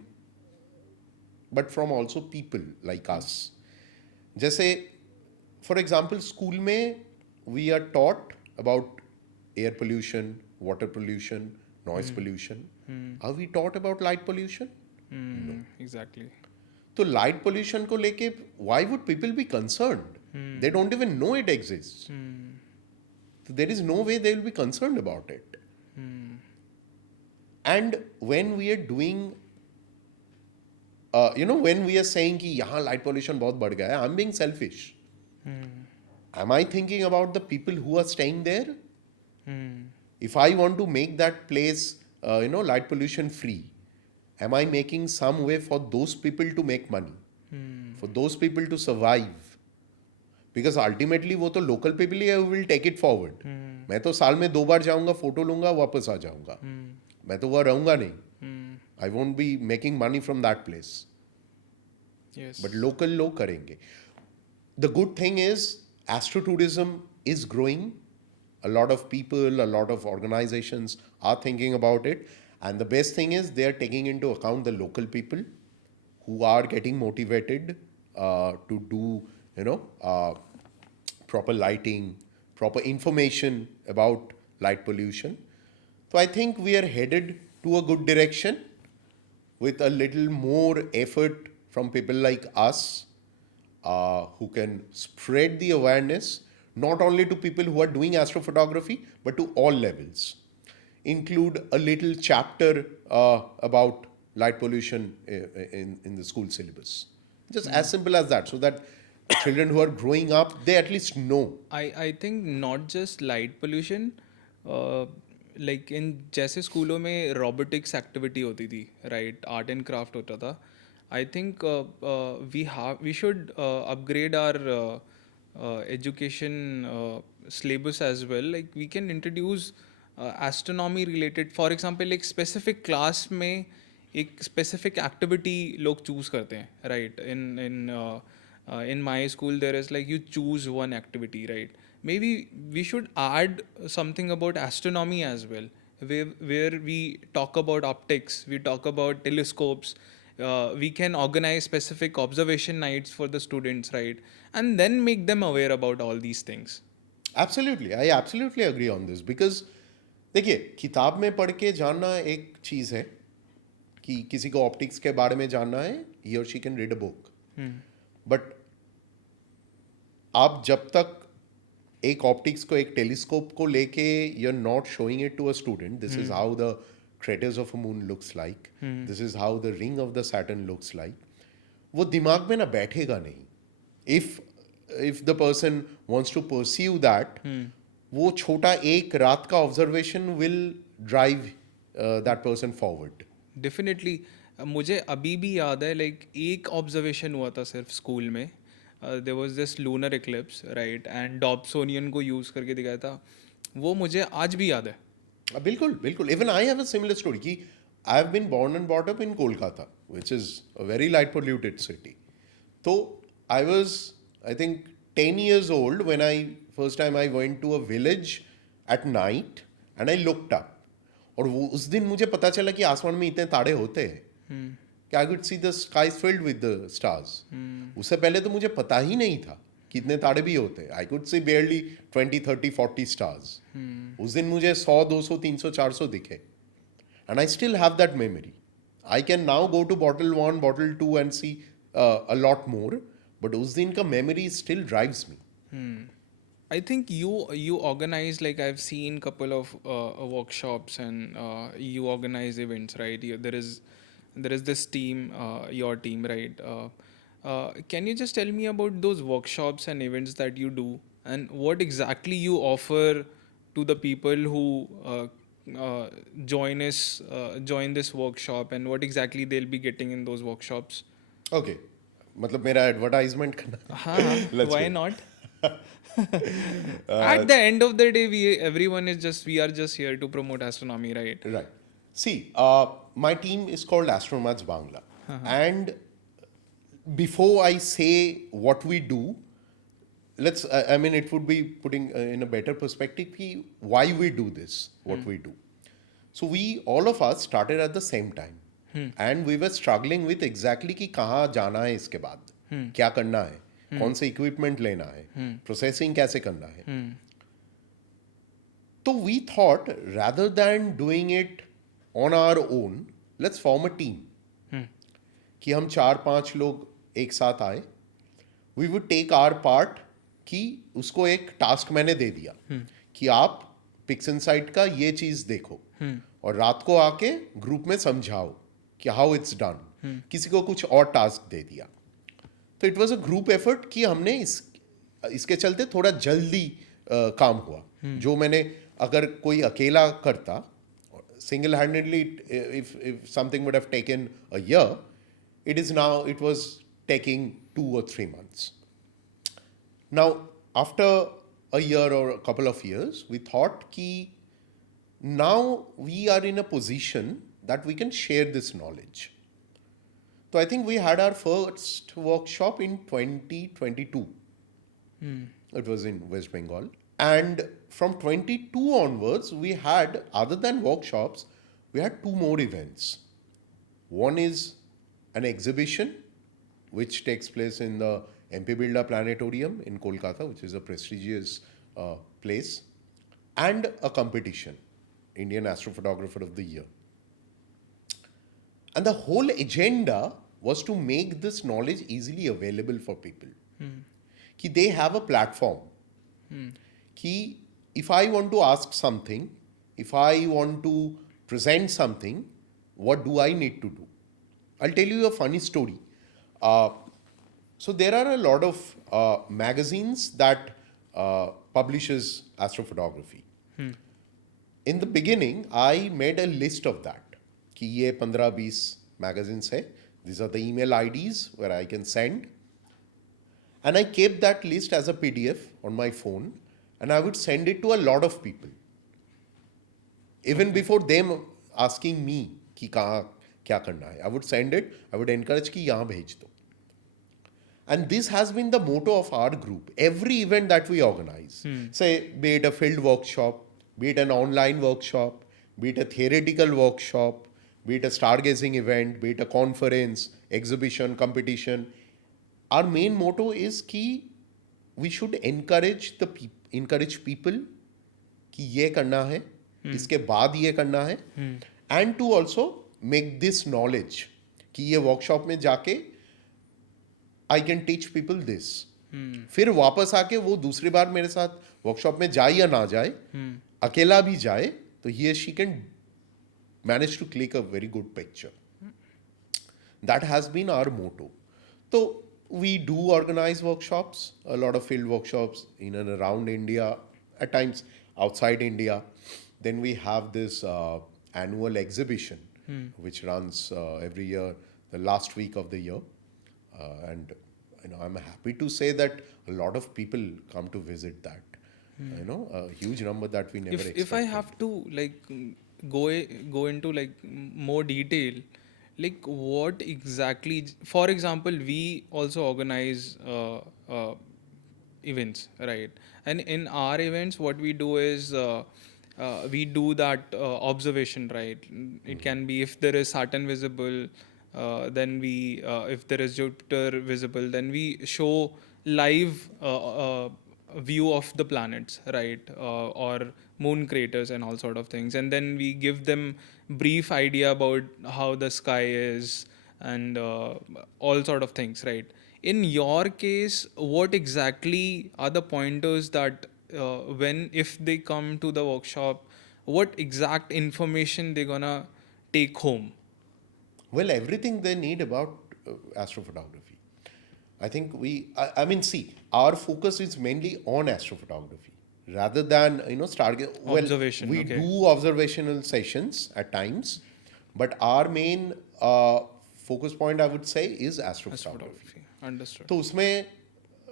but from also people like us. जैसे for example school में we are taught about air pollution, water pollution, noise pollution. Are we taught about light pollution? No. Exactly. तो light pollution को लेके why would people be concerned? They don't even know it exists. So there is no way they will be concerned about it. And when we are doing, when we are saying कि यहाँ light pollution बहुत बढ़ गया है, I'm being selfish. Am I thinking about the people who are staying there? If I want to make that place, light pollution free, am I making some way for those people to make money? For those people to survive? Because ultimately वो तो local people ही है who will take it forward. मैं तो साल में 2 बार जाऊँगा, photo लूँगा, वापस आ जाऊँगा. मैं तो वहाँ रहूँगा नहीं. I won't be making money from that place. Yes. But local लोग करेंगे. The good thing is astrotourism is growing. A lot of people, a lot of organizations are thinking about it. And the best thing is they are taking into account the local people who are getting motivated to do, proper lighting, proper information about light pollution. So I think we are headed to a good direction with a little more effort from people like us who can spread the awareness not only to people who are doing astrophotography but to all levels. Include a little chapter about light pollution in the school syllabus. Just as simple as that, so that children who are growing up, they at least know. I think not just light pollution, like in जैसे स्कूलों में robotics activity होती थी, right, art and craft होता था. I think we should upgrade our education syllabus as well. Like we can introduce astronomy related, for example, एक specific class में एक specific activity लोग choose करते हैं, right? In my school there is like you choose one activity, right? Maybe we should add something about astronomy as well, where we talk about optics, we talk about telescopes. We can organize specific observation nights for the students, right? And then make them aware about all these things. Absolutely, I absolutely agree on this because देखिए किताब में पढ़ के जानना एक चीज़ है कि किसी को ऑप्टिक्स के बारे में जानना है, he or she can read a book. But आप जब तक एक ऑप्टिक्स को, एक टेलीस्कोप को लेके you are not showing it to a student, this is how the craters of a moon looks like, this is how the ring of the Saturn looks like, वो दिमाग में ना बैठेगा नहीं. if the person wants to pursue that, वो छोटा एक रात का observation will drive that person forward. Definitely मुझे अभी भी याद है, लाइक एक ऑब्जर्वेशन हुआ था सिर्फ स्कूल में. There was this lunar eclipse, right, and Dobsonian को यूज़ करके दिखाया था. वो मुझे आज भी याद है. बिल्कुल बिल्कुल. Even I have a similar story कि I have been born and bought up in Kolkata which is a very light polluted city. तो I was I think 10 years old when I first time I went to a village at night and I looked up. और वो उस दिन मुझे पता चला कि आसमान में इतने तारे होते हैं कि आई could see the sky filled with the stars. उससे पहले तो मुझे पता ही नहीं था कि इतने तारे भी होते हैं. I could see barely 20, 30, 40 stars. उस दिन मुझे 100, 200, 300, 400 दिखे. And I still have that memory. I can now go to Bortle 1, Bortle 2 and see a lot more, but उस दिन का memory still drives me. I think you organize, like I've seen couple of workshops, and you organize events, right? There is this team, your team, right? Can you just tell me about those workshops and events that you do, and what exactly you offer to the people who join this workshop, and what exactly they'll be getting in those workshops? Okay, मतलब मेरा advertisement करना. हाँ, Let's why go. not? At the end of the day, we are just here to promote astronomy, right? Right. See, my team is called Astronomads Bangla. And before I say what we do, I mean, it would be putting in a better perspective why we do this, what we do. So all of us started at the same time. And we were struggling with exactly कि कहाँ जाना है इसके बाद, क्या करना है, कौन से इक्विपमेंट लेना है, प्रोसेसिंग कैसे करना है. तो we thought rather than doing it on our own, let's form a team. कि हम 4-5 लोग एक साथ आए. We would take our part कि उसको एक टास्क मैंने दे दिया कि आप पिक्सनसाइट का ये चीज़ देखो और रात को आके ग्रुप में समझाओ कि हाउ इट्स डन. किसी को कुछ और टास्क दे दिया. तो it was a group effort कि हमने इसके चलते थोड़ा जल्दी काम हुआ. जो मैंने अगर कोई अकेला करता single handedly, if something would have taken a year, it was taking 2 or 3 months. Now, after a year or a couple of years, we thought कि now we are in a position that we can share this knowledge. So I think we had our first workshop in 2022. It was in West Bengal. And from 22 onwards, we had, other than workshops, we had 2 more events. One is an exhibition which takes place in the MP Bilda Planetarium in Kolkata, which is a prestigious place, and a competition, Indian Astrophotographer of the Year. And the whole agenda was to make this knowledge easily available for people. Ki they have a platform. Ki if I want to ask something, if I want to present something, what do I need to do? I'll tell you a funny story. So there are a lot of magazines that publishes astrophotography. In the beginning, I made a list of that. कि ये 15-20 magazines है. These are the email IDs where I can send. And I kept that list as a PDF on my phone, and I would send it to a lot of people. Even before them asking me कि कहाँ क्या करना है, I would send it. I would encourage कि यहाँ भेज दो. And this has been the motto of our group. Every event that we organize, say, be it a field workshop, be it an online workshop, be it a theoretical workshop, be it a stargazing event, be it a conference, exhibition, competition, our main motto is कि we should encourage people कि ये करना है, इसके बाद ये करना है, and to also make this knowledge कि ये workshop में जाके I can teach people this. फिर वापस आके वो दूसरी बार मेरे साथ वर्कशॉप में जाए या ना जाए, अकेला भी जाए, तो he or she can manage to click a very good picture. That has been our motto. So we do organize workshops, a lot of field workshops in and around India, at times outside India. Then we have this annual exhibition, which runs every year, the last week of the year. And I'm happy to say that a lot of people come to visit that. A huge number that we never expected. If I have to go into more detail, what exactly, for example, we also organize events, right? And in our events, what we do is we do that observation, right? It can be if there is Saturn visible, then we if there is Jupiter visible, then we show live view of the planets, right? Or moon craters and all sort of things, and then we give them brief idea about how the sky is and all sort of things, right? In your case, what exactly are the pointers that if they come to the workshop, what exact information they're gonna take home? Well, everything they need about astrophotography. I think I mean, see, our focus is mainly on astrophotography rather than, stargaze. Well, Observation, we okay. do observational sessions at times, but our main focus point, I would say, is astrophotography. Understood. तो उसमें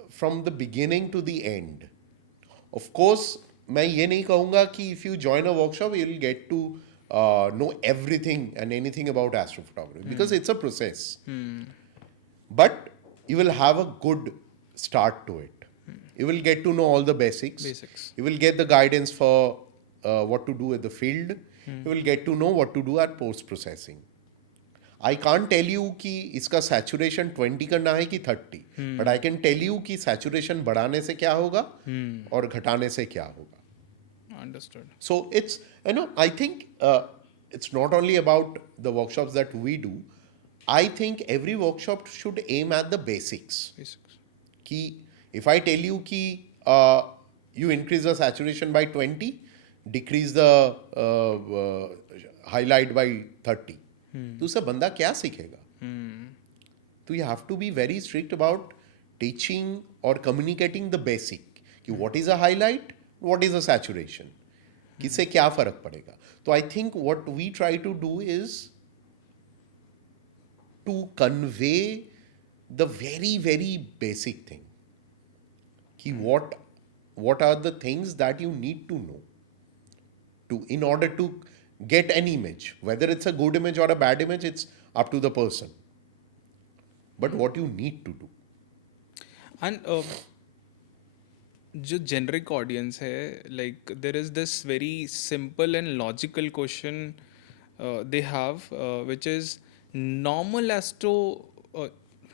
from the beginning to the end, of course, मैं ये नहीं कहूँगा कि if you join a workshop, you will get to know everything and anything about astrophotography because it's a process. But you will have a good start to it. You will get to know all the basics. You will get the guidance for what to do at the field. You will get to know what to do at post-processing. I can't tell you कि इसका saturation 20 करना है कि 30. But I can tell you कि saturation बढ़ाने से क्या होगा और घटाने से क्या होगा. Understood. So it's, I think it's not only about the workshops that we do. I think every workshop should aim at the basics. Ki, if I tell you ki you increase the saturation by 20, decrease the highlight by 30, तो उससे बंदा क्या सीखेगा? So you have to be very strict about teaching or communicating the basic. कि what is a highlight? What is a saturation? किससे क्या फर्क पड़ेगा? So I think what we try to do is to convey the very, very basic thing. कि what are the things that you need to know in order to get an image. Whether it's a good image or a bad image, it's up to the person. But what you need to do. And जो generic audience है, there is this very simple and logical question they have, which is normal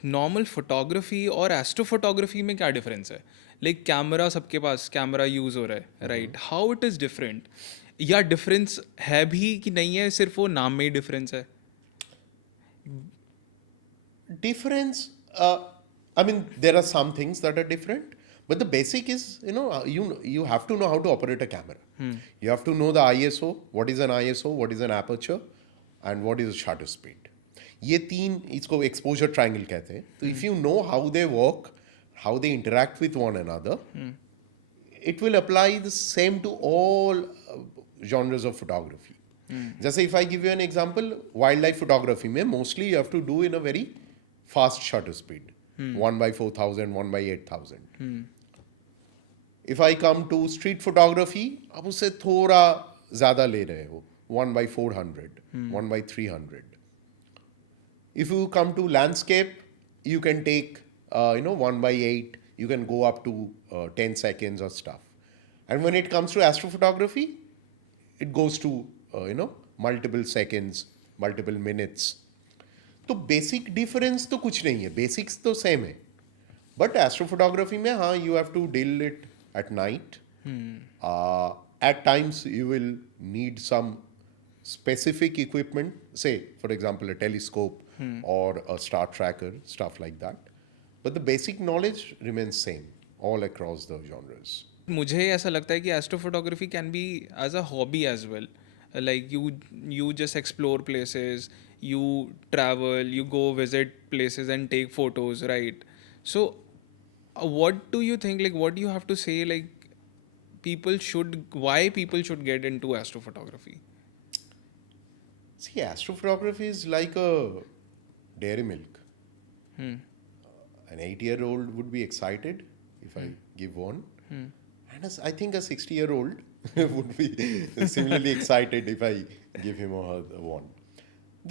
normal photography और astrophotography में क्या difference है? Like camera, सबके पास camera use हो रहा है, right? How it is different? या डिफरेंस है भी कि नहीं है, सिर्फ वो नाम में ही डिफरेंस है? Difference, I mean, there are some things that are different, but the basic is, you have to know how to operate a camera. You have to know the ISO, what is an ISO, what is an aperture, and what is shutter speed. ये तीन, इसको exposure triangle कहते हैं. So if you know how they work, how they interact with one another, it will apply the same to all genres of photography. जैसे if I give you an example, wildlife photography में mostly you have to do in a very fast shutter speed, 1/4000, 1/8000. If I come to street photography, आप उससे थोड़ा ज़्यादा ले रहे हो, 1/400, 1/300. If you come to landscape, you can take 1/8. You can go up to 10 seconds or stuff. And when it comes to astrophotography, it goes to multiple seconds, multiple minutes. तो basic difference तो कुछ नहीं है, basics तो same है. But astrophotography में हाँ, you have to deal it at night. At times you will need some specific equipment, say for example a telescope or a star tracker, stuff like that. But the basic knowledge remains same all across the genres. मुझे ऐसा लगता है कि astrophotography can be as a hobby as well. Like you just explore places, you travel, you go visit places and take photos, right? So what do you think, like what do you have to say, like why people should get into astrophotography? See, astrophotography is like a dairy milk. An 8-year-old would be excited if I give one. And I think a 60-year-old would be similarly excited if I give him or her one.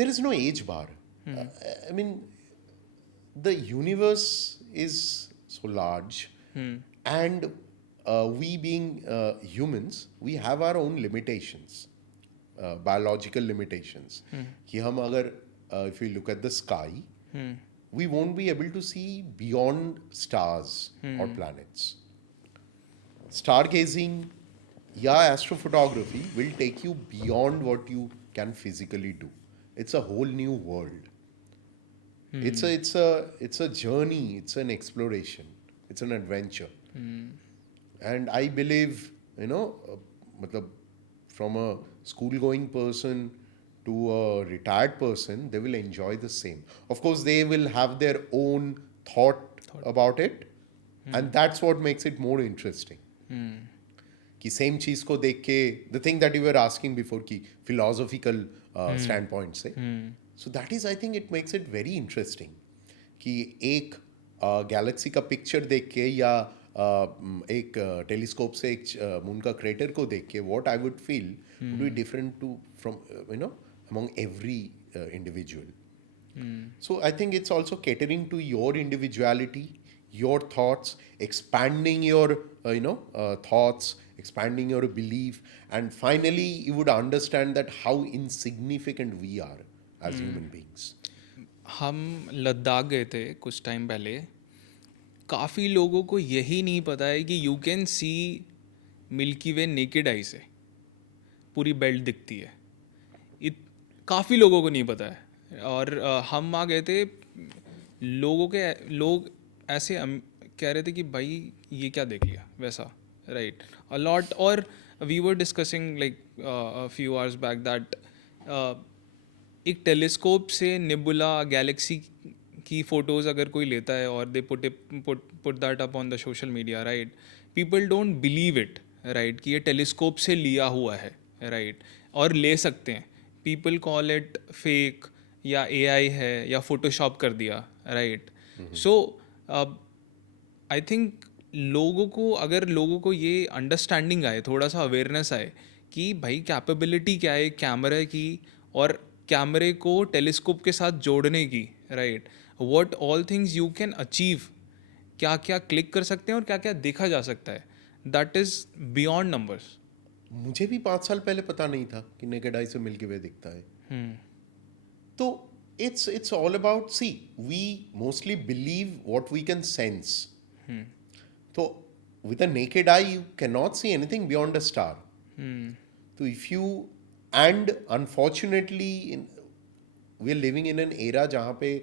There is no age bar. I mean, the universe is so large, and we being humans, we have our own limitations, biological limitations. कि हम अगर if we look at the sky, we won't be able to see beyond stars or planets. Stargazing, astrophotography will take you beyond what you can physically do. It's a whole new world. It's a journey. It's an exploration. It's an adventure. And I believe, from a school-going person to a retired person, they will enjoy the same. Of course, they will have their own thought about it, and that's what makes it more interesting. कि same चीज को देख के, the thing that you were asking before की philosophical stand point से, so that is, I think it makes it very interesting कि एक Galaxy का पिक्चर देख के या एक टेलीस्कोप से एक मून का क्रेटर को देख के, what I would feel would be different to from among every individual. So I think it's also catering to your individuality, your thoughts, expanding your thoughts, expanding your belief, and finally you would understand that how insignificant we are as human beings. हम लद्दाख गए थे कुछ time पहले. काफ़ी लोगों को यही नहीं पता है कि you can see milky way naked eye से, पूरी बेल्ट दिखती है. काफ़ी लोगों को नहीं पता है. और हम वहाँ गए थे, लोग ऐसे कह रहे थे कि भाई ये क्या देख लिया, वैसा, राइट, अ लॉट. और we were discussing like a few hours back that एक टेलीस्कोप से नेबुला गैलेक्सी की फ़ोटोज़ अगर कोई लेता है और they put that up on the social media, right, people don't believe it, right, कि ये टेलीस्कोप से लिया हुआ है, राइट, और ले सकते हैं. पीपल कॉल इट फेक, या AI है, या फोटोशॉप कर दिया, राइट. सो आई थिंक लोगों को ये अंडरस्टैंडिंग आए, थोड़ा सा अवेयरनेस आए कि भाई कैपेबिलिटी क्या है कैमरे की, और कैमरे को टेलीस्कोप के साथ जोड़ने की, right, what all things you can achieve, क्या क्या क्लिक कर सकते हैं और क्या क्या देखा जा सकता है, दैट इज़ बियॉन्ड नंबर्स. मुझे भी 5 साल पहले पता नहीं था कि नेकेड आई से मिल्की वे दिखता है. तो it's all about, see, we mostly believe what we can sense. So with a naked eye, you cannot see anything beyond a star. So if you, and unfortunately, we're living in an era जहाँ पे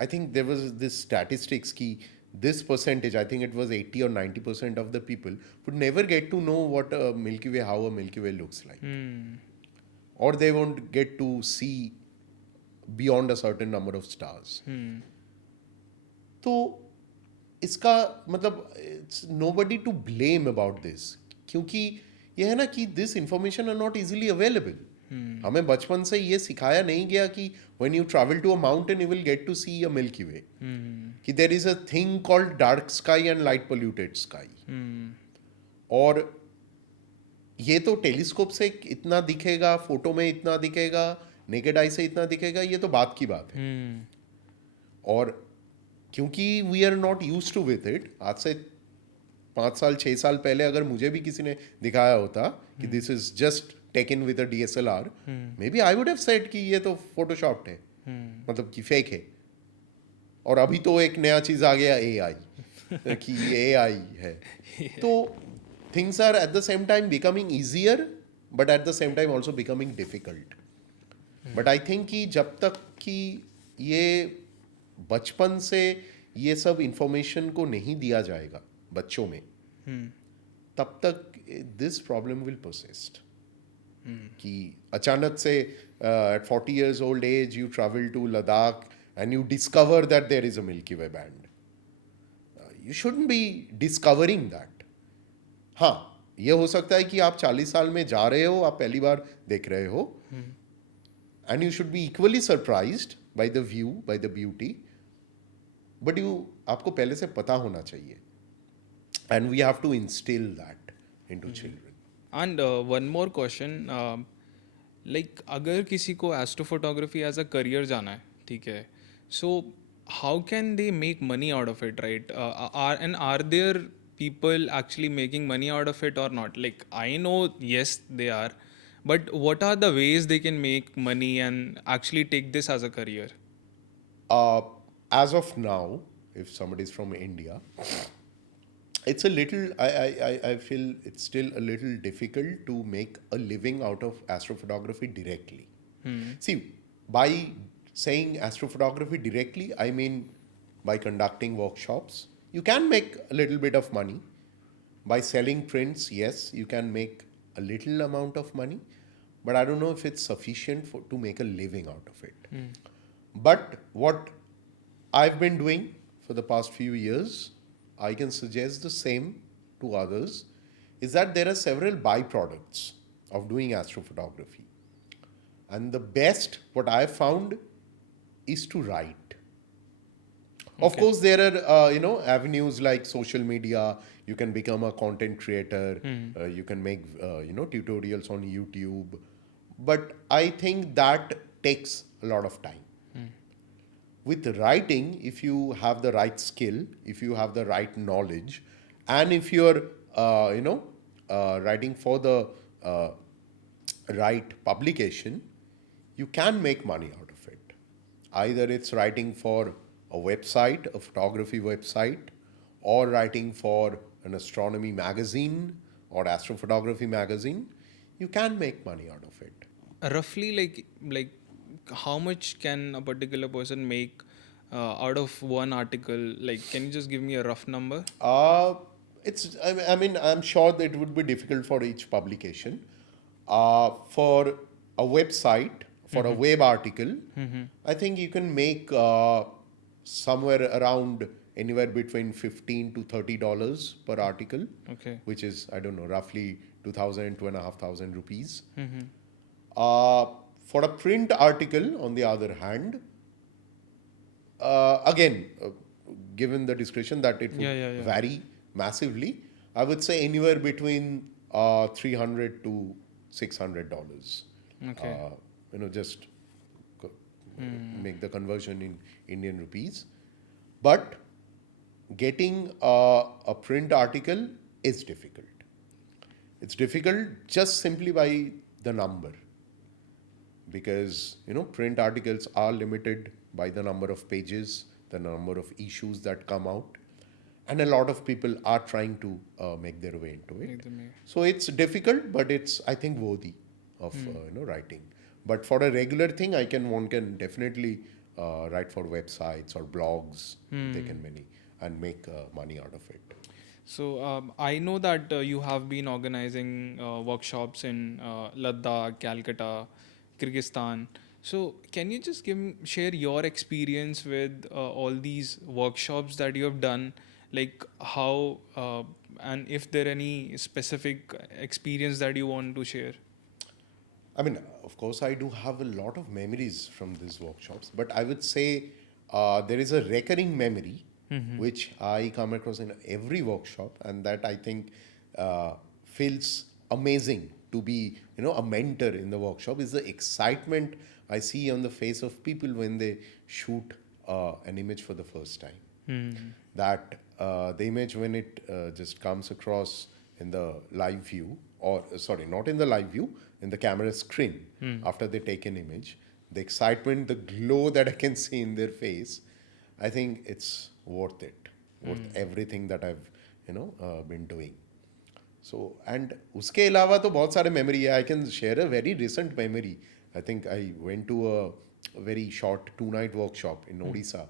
I think there was this statistics ki this percentage, I think it was 80 or 90% of the people would never get to know what a Milky Way, how a Milky Way looks like. Or they won't get to see beyond a certain number of stars. तो इसका मतलब it's nobody to blame about this. क्योंकि ये है ना कि this information are not easily available. हमें बचपन से ये सिखाया नहीं गया कि when you travel to a mountain you will get to see a Milky Way. कि there is a thing called dark sky and light polluted sky. और ये तो टेलीस्कोप से इतना दिखेगा, फोटो में इतना दिखेगा, नेकेड आई से इतना दिखेगा, ये तो बात की बात है. और क्योंकि we are not use to with it, आज से 5 साल 6 साल पहले अगर मुझे भी किसी ने दिखाया होता कि this is just taken with a DSLR, maybe I would have said कि ये तो फोटोशॉप्ड है, मतलब कि फेक है. और अभी तो एक नया चीज आ गया AI कि AI है. तो things are at the same time becoming easier but at the same time also becoming difficult. But I think कि जब तक कि ये बचपन से ये सब इंफॉर्मेशन को नहीं दिया जाएगा बच्चों में, तब तक दिस प्रॉब्लम विल परसिस्ट. कि अचानक से at 40 years old age you travel to Ladakh and you discover that there is a Milky Way band. You shouldn't be discovering that. हाँ, ये हो सकता है कि आप 40 साल में जा रहे हो, आप पहली बार देख रहे हो, and you should be equally surprised by the view, by the beauty, but आपको पहले से पता होना चाहिए, and we have to instill that into children. And one more question, like अगर किसी को एस्ट्रोफोटोग्राफी एज अ करियर जाना है, ठीक है, so how can they make money out of it, right? Are there people actually making money out of it or not? Like, I know, yes, they are, but what are the ways they can make money and actually take this as a career? As of now, if somebody is from India, it's a little, I feel it's still a little difficult to make a living out of astrophotography directly. See, by saying astrophotography directly, I mean by conducting workshops, you can make a little bit of money. By selling prints, yes, you can make a little amount of money, but I don't know if it's sufficient to make a living out of it. But what I've been doing for the past few years, I can suggest the same to others, is that there are several byproducts of doing astrophotography. And the best, what I've found, is to write. Of course, there are avenues like social media. You can become a content creator. You can make tutorials on YouTube. But I think that takes a lot of time. With writing, if you have the right skill, if you have the right knowledge, and if you're writing for the right publication, you can make money out of it. Either it's writing for a website, a photography website, or writing for an astronomy magazine or astrophotography magazine, you can make money out of it. Roughly, like how much can a particular person make out of one article? Like, can you just give me a rough number? I'm sure that it would be difficult for each publication. For a website, for a web article, I think you can make somewhere around anywhere between $15 to $30 per article, which is, I don't know, roughly 2,000, 2,500 rupees. For a print article, on the other hand, again, given the discretion that it would vary massively, I would say anywhere between $300 to $600. Just make the conversion in Indian rupees. But getting a print article is difficult. It's difficult just simply by the number. because print articles are limited by the number of pages, the number of issues that come out, and a lot of people are trying to make their way into it. So it's difficult, but it's, I think, worthy of writing. But for a regular thing, one can definitely write for websites or blogs. They can many and make money out of it. So I know that you have been organizing workshops in Ladakh, Calcutta, Kyrgyzstan. So can you just share your experience with all these workshops that you have done? Like how and if there any specific experience that you want to share? I mean, of course, I do have a lot of memories from these workshops, but I would say there is a recurring memory which I come across in every workshop, and that I think feels amazing to be, a mentor in the workshop, is the excitement I see on the face of people when they shoot an image for the first time. That the image, when it just comes across in the live view, or sorry, not in the live view, in the camera screen, after they take an image, the excitement, the glow that I can see in their face, I think it's worth it, worth everything that I've been doing. So, and uske alawa to bahut sare memory hai. I can share a very recent memory. I think I went to a very short 2-night workshop in Odisha,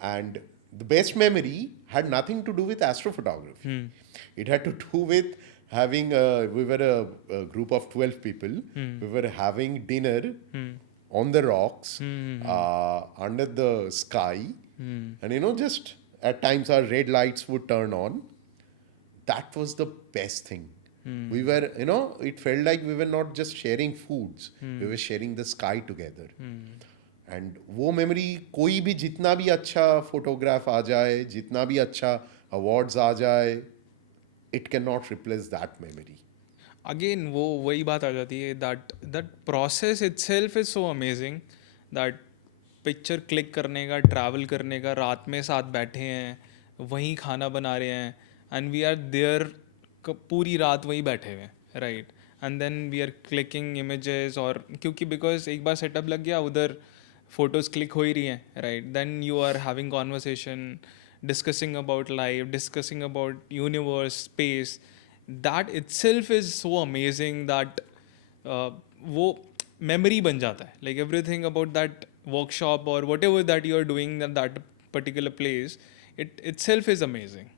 and the best memory had nothing to do with astrophotography. It had to do with having we were a group of 12 people. We were having dinner on the rocks under the sky, and just at times our red lights would turn on. That was the best thing. We were, it felt like we were not just sharing foods, we were sharing the sky together. And वो memory, कोई भी जितना भी अच्छा photograph आ जाए, जितना भी अच्छा अवार्ड्स आ जाए, it can not replace that memory. Again वो वही बात आ जाती है, that process itself is so amazing, that picture click करने का, ट्रैवल करने का, रात में साथ बैठे हैं, वहीं खाना बना रहे हैं, एंड वी आर देयर, पूरी रात वहीं बैठे हुए हैं, right, and then we are clicking images, और क्योंकि बिकॉज एक बार सेटअप लग गया, उधर फोटोज क्लिक हो ही रही हैं, right, then you are having conversation, discussing about life, discussing about universe, space. That itself is so amazing that वो memory बन जाता है. Like everything about that workshop or whatever that you are doing at that particular place, it itself is amazing.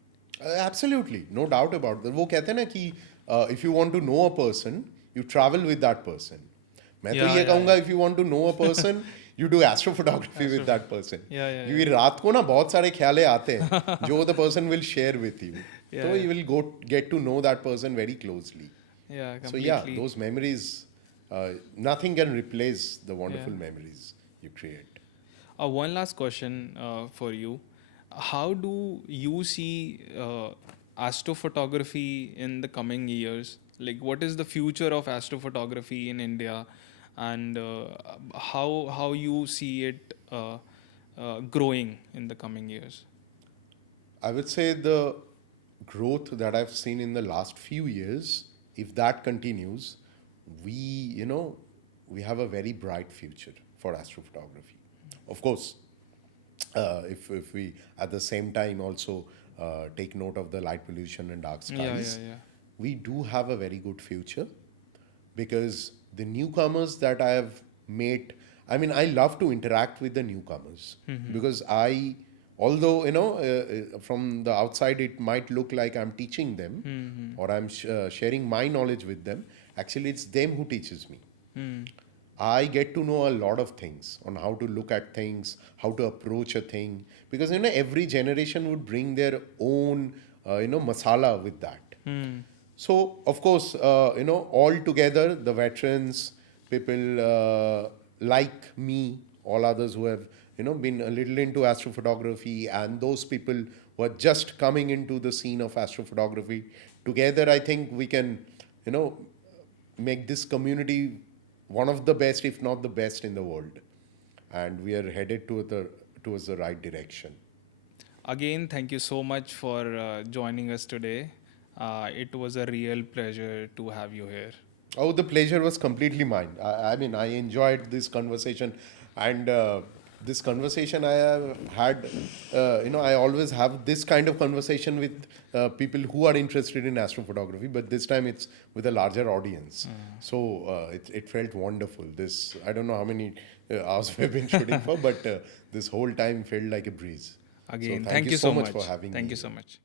Absolutely, no doubt about that. वो कहते हैं ना कि if you want to know a person, you travel with that person. मैं तो ये कहूँगा, if you want to know a person, you do astrophotography with that person. क्योंकि रात को ना बहुत सारे ख्याले आते हैं जो the person will share with you. So you will get to know that person very closely. Yeah, completely. So yeah, those memories, nothing can replace the wonderful memories you create. One last question for you. How do you see astrophotography in the coming years? Like, what is the future of astrophotography in India? And how you see it growing in the coming years? I would say the growth that I've seen in the last few years, if that continues, we have a very bright future for astrophotography. Of course, if we at the same time also take note of the light pollution and dark skies, we do have a very good future, because the newcomers that I have met, I mean, I love to interact with the newcomers, because although from the outside it might look like I'm teaching them or I'm sharing my knowledge with them, actually it's them who teaches me. I get to know a lot of things on how to look at things, how to approach a thing, because every generation would bring their own masala with that. So, of course, all together, the veterans, people like me, all others who have, been a little into astrophotography, and those people who are just coming into the scene of astrophotography, together, I think we can, make this community one of the best, if not the best in the world. And we are headed towards the right direction. Again, thank you so much for joining us today. It was a real pleasure to have you here. Oh, the pleasure was completely mine. I mean, I enjoyed this conversation, and this conversation I have had. I always have this kind of conversation with people who are interested in astrophotography, but this time it's with a larger audience. So it felt wonderful. This I don't know how many hours we've been shooting for, but this whole time felt like a breeze. Again, So thank you you so so much much. for having me. Thank you so much.